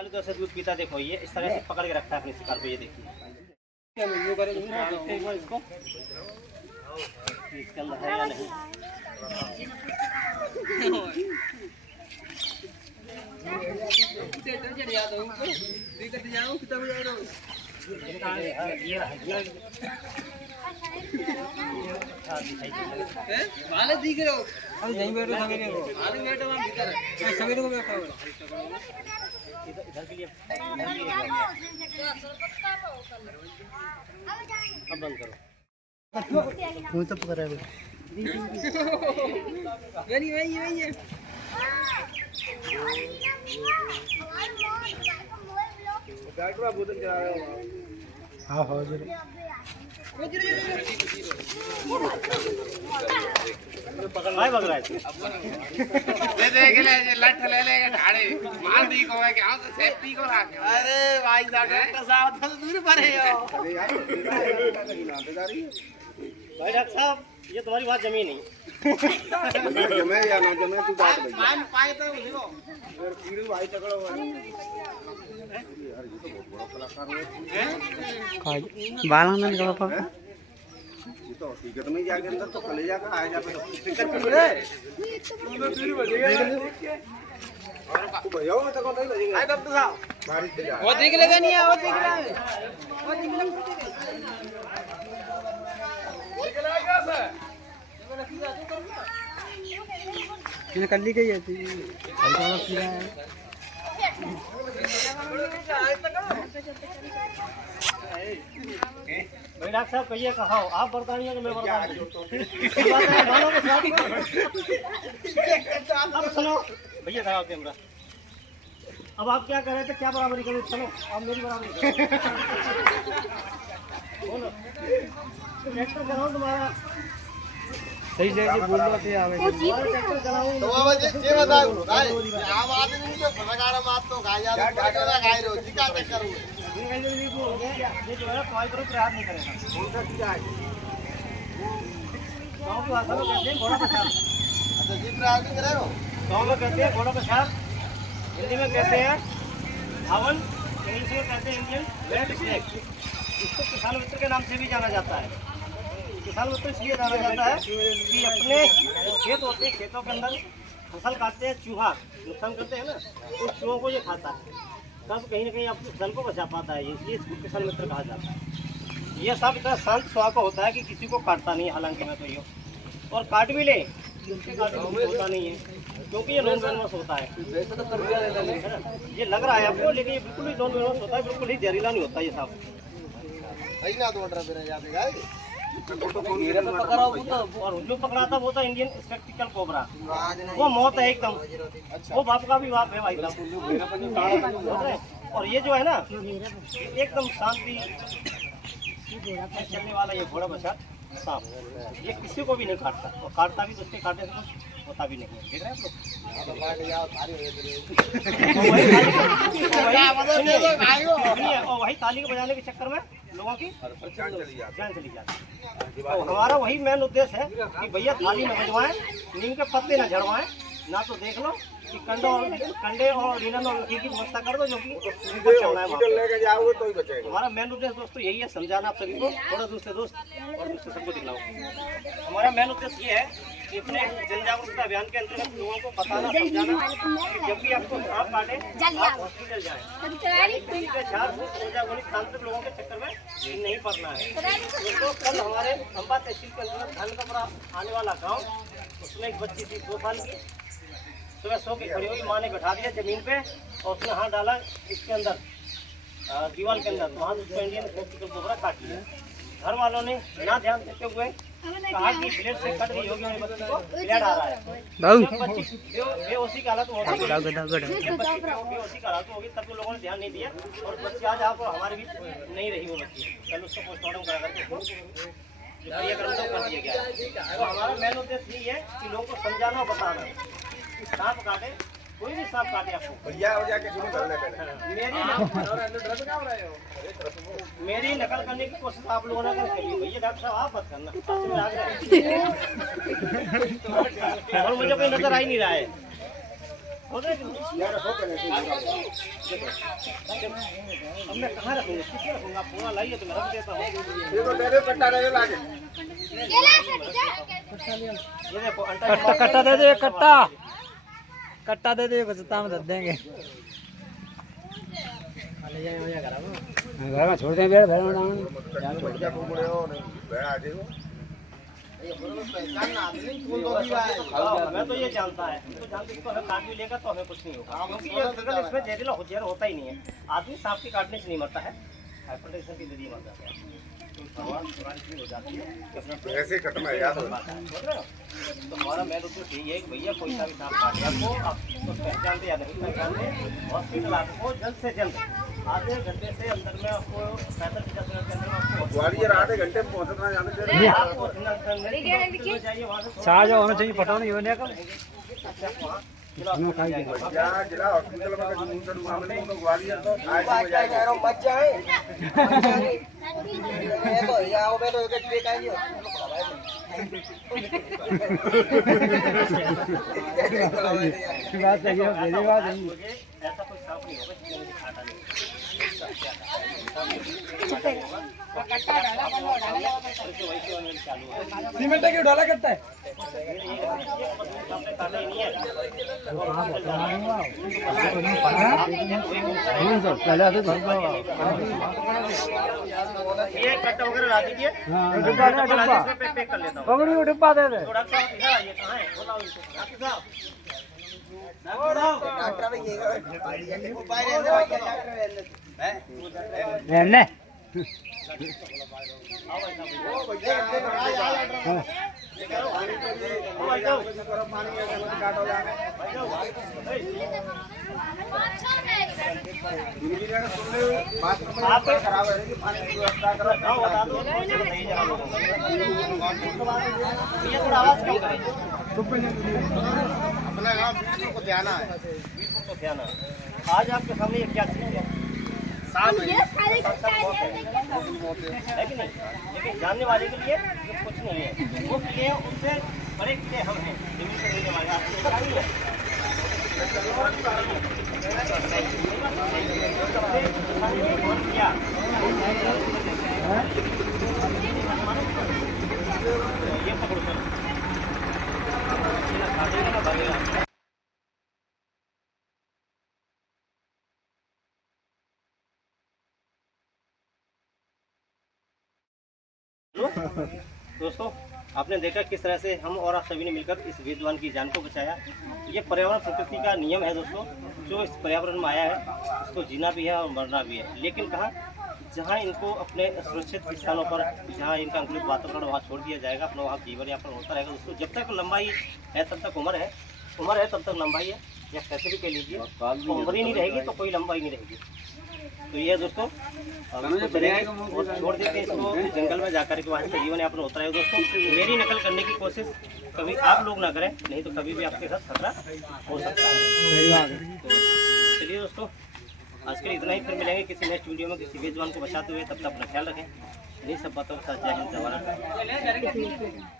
काली तरह से दूध पीता देखो, ये इस तरह से पकड़ के रखता है अपने शिकार को। ये देखिए इसको, इसके अंदर है या नहीं। दिख रहे हो यहीं बैठो सवेरे को सवेरे को बैठा हो इधर के लिए अब बंद करो। मुझे तो पकड़ रहा है वही हाँ हाँ जरूर भाई बग रहा है दे के ले लठ ले ले ढाड़े मार दी को है कि हां से सेफ्टी को रख। अरे भाई डॉक्टर साहब थोड़ा दूर पर है हो। अरे यार भाई डॉक्टर साहब ये तुम्हारी बात जमी नहीं। जमे या ना जमे तू बात भाई मान पाए तो देखो फिर कीड़ू भाई पकड़ो यार ये तो बहुत बड़ा कलाकार है। बालानंद का पापा ये तो हकीकत में जाके अंदर तो कलेजा का आया जाता तो स्टिकर पे रे तो भैया मैं तो कौन नहीं आई डॉक्टर साहब बारिश से जा वो देख लेगा नहीं है वो देख रहा है वो देख लेगा सर मैंने कर ली गई है हल्का वाला पी रहा है। भाई डॉक्टर साहब कहिए कहा आप बरतानिया कि मैं बरतानिया। अब सुनो भैया लगाओ कैमरा। अब आप क्या कर रहे थे, क्या बराबरी करो, चलो आप मेरी बराबरी करो। बोलो ट्रैक्टर चलाओ तुम्हारा सही जगह बोल रहे थे आवे ट्रैक्टर चलाओ तो बाबा ये बताओ भाई आम आदमी को फटकाड़ा मार तो गाय जा फटकाड़ा गाय रो जी का चक्कर हुए ये जो है कॉल करो प्रयास नहीं करेगा। उनका क्या है गाँव की भाषा में कहते हैं घोड़ा पेशाब। अच्छा जी प्रयास नहीं करे हो गाँव में कहते हैं घोड़ा पेशाब, हिंदी में कहते हैं धावन, इंग्लिश में कहते हैं इंडियन रेड स्नेक। इसको किसान मित्र के नाम से भी जाना जाता है। किसान मित्र इसलिए जाना जाता है कि अपने खेत होते हैं, खेतों के अंदर फसल काटते हैं, चूहा नुकसान करते हैं ना, उस चूहों को ये खाता है, तब कहीं ना कहीं अपनी फसल को बचा पाता है, इसलिए इसको किसान मित्र कहा जाता है। ये सब इतना शांत स्वभाव का होता है कि किसी को काटता नहीं है। हालांकि मैं तो ये और काट भी ले उसके काटने को होता नहीं है, क्योंकि ये नॉन वेनमस होता है। ये लग रहा है आपको, लेकिन ये बिल्कुल ही नॉन वेनमस होता है, बिल्कुल ही जहरीला नहीं होता ये सब। ना तो ऑर्डर पे जाते गाय और जो पकड़ा था वो था इंडियन स्पेक्टिकल कोबरा, वो मौत है एकदम। वो बाप का भी बाप है भाई साहब। और ये जो है ना एकदम शांति चलने वाला ये घोड़ा बचा सांप, ये किसी को भी नहीं काटता, और काटता भी तो उसके काटने से कुछ होता भी नहीं है। देख रहे हैं आप लोग, और वही ताली के बजाने के चक्कर में लोगों की जान चली जाती है। तो हमारा वही मेन उद्देश्य है कि भैया थाली में बजवाएं, नीम के पत्ते न झड़वाएं, ना तो देख लो कि कंडे और रीनन और की व्यवस्था कर दो, जो कि हमारा मेन उद्देश्य दोस्तों यही है, समझाना आप सभी को, थोड़ा दूसरे दोस्त और दूसरे सबको दिखलाओ। हमारा मेन उद्देश्य ये है कि अपने जन जागरूकता अभियान के अंतर्गत लोगों को बताना समझाना कि जब भी आपको सांप काटे आप हॉस्पिटल जाएं, तांत्रिक लोगों के चक्कर में नहीं पड़ना है। दोस्तों कल हमारे अंबा तहसील के अंतर्गत धानकपरा आने वाला गाँव, उसमें एक बच्ची थी 2 साल की, सुबह सो के खड़ी हुई, माँ ने बैठा दिया जमीन पे और उसने हाथ डाला इसके अंदर दीवार के अंदर, तो वहाँ उसको इंडियन स्पेक्टिकल कोबरा काट लिया। घर वालों ने ना ध्यान देते हुए कहा कि ब्लेड से कट गई होगी, हमारी बच्ची को ब्लेड आ रहा है। बच्ची बेहोशी की हालत में होगी, बेहोशी की हालत होगी, तब तो लोगों ने ध्यान नहीं दिया और बच्ची आज आप हमारे बीच नहीं रही वो बच्ची। कल उसको पोस्टमार्टम करा करके क्रियाक्रम तो कर दिया गया। तो हमारा मेन उद्देश्य यही है कि लोगों को समझाना और बताना कि सांप काटे, कोई भी सांप काटे आपको मेरी नकल करने की कोशिश आप लोगों ने करी। भैया डॉक्टर साहब आप मत करना, और मुझे कोई नजर आ ही नहीं रहा है। हो गए कि नहीं? यार हो पहले अब मैं कहाँ रखूँगा, किसमें रखूँगा? पूरा लाइए तो मैं रख देता हूँ। ये तो तेरे कट्टा रहे लागे ये देखो कट्टा कट्टा दे दे, कट्टा कट्टा दे दे, बचता में दे देंगे। घर में छोड़ दें बेड़ भेड़ छोड़ जा कुकुड़े हो भेड़ आ जाओ हमें तो ये जानता है, तो जानते इसको हमें काट भी लेगा तो हमें कुछ नहीं होगा, क्योंकि ये दरअसल इसमें जहरीला जहर होता ही नहीं है। आदमी सांप के काटने से नहीं मरता है, हाइपरटेंशन के जरिए मर जाता है। हो जाती है ऐसे खत्म है यार तो हमारा मेन उद्देश्य यही है कि भैया कोई सा भी सांप काटे आपको, आप उसको पहचानते या नहीं पहचानते, हॉस्पिटल आपको जल्द से जल्द आधे घंटे से अंदर में आपको 45 मिनट के अंदर में आपको ग्वालियर आधे घंटे में पहुंचना जाने दे रहे आपको जाइए वहाँ से चार्ज होना चाहिए, पता नहीं होने का। या जिला हॉस्पिटल में कहीं नहीं करूँगा मैं तो ग्वालियर तो आज हो जाएगा मत जाए मैं तो जाओ मैं तो एक ट्रेक आई बात सही है, मेरी बात नहीं। ऐसा कोई सांप नहीं होगा जिसने मुझे काटा नहीं। सीमेंट क्यों डाला करता है? ये कट्टा वगैरह ला दीजिए, पैक कर लेता हूँ। पकड़ी वो डिब्बा दे दे। प्रोडक्ट साहब इधर आइए, कहाँ है? बोला उनको। डॉक्टर साहब। रहने आप खराब है कि पानी की व्यवस्था करो, बता दो। ये थोड़ा आवाज कम करें। अपना गाँव बीच को ध्यान है वीरपुर को ध्यान है। आज आपके सामने ये क्या चीज है? सांप है कि नहीं? लेकिन जानने वाले के लिए ये कुछ नहीं है। वो कीड़े उनसे बड़े कीड़े हम हैं, जमीन पर रहने वाले। आपको पता ही है। क्या ये पकड़ो सर, खाने का भागेगा। दोस्तों, आपने देखा किस तरह से हम और आप सभी ने मिलकर इस विद्वान की जान को बचाया। ये पर्यावरण प्रकृति का नियम है दोस्तों, जो इस पर्यावरण में आया है उसको जीना भी है और मरना भी है। लेकिन कहाँ, जहाँ इनको अपने सुरक्षित स्थानों पर, जहाँ इनका अनुकूलित वातावरण वहाँ छोड़ दिया जाएगा, अपना वहाँ जीवन यापन होता रहेगा दोस्तों। जब तक लंबाई है तब तक उम्र है तब तक लंबाई है, या कैसे भी कह लीजिए। उम्र ही नहीं रहेगी तो कोई लंबाई नहीं रहेगी। तो ये दोस्तों छोड़ देते हैं इसको जंगल में जाकर के, वहाँ से जीवन यापन होता है दोस्तों। मेरी नकल करने की कोशिश कभी आप लोग ना करें, नहीं तो कभी भी आपके साथ खतरा हो सकता है। तो चलिए दोस्तों, आज के लिए इतना ही। फिर मिलेंगे किसी नेक्स्ट वीडियो में किसी बेजवान को बचाते हुए। तब तक अपना ख्याल रखें। इन्हीं सब बातों के साथ जय हिंद, जय भारत।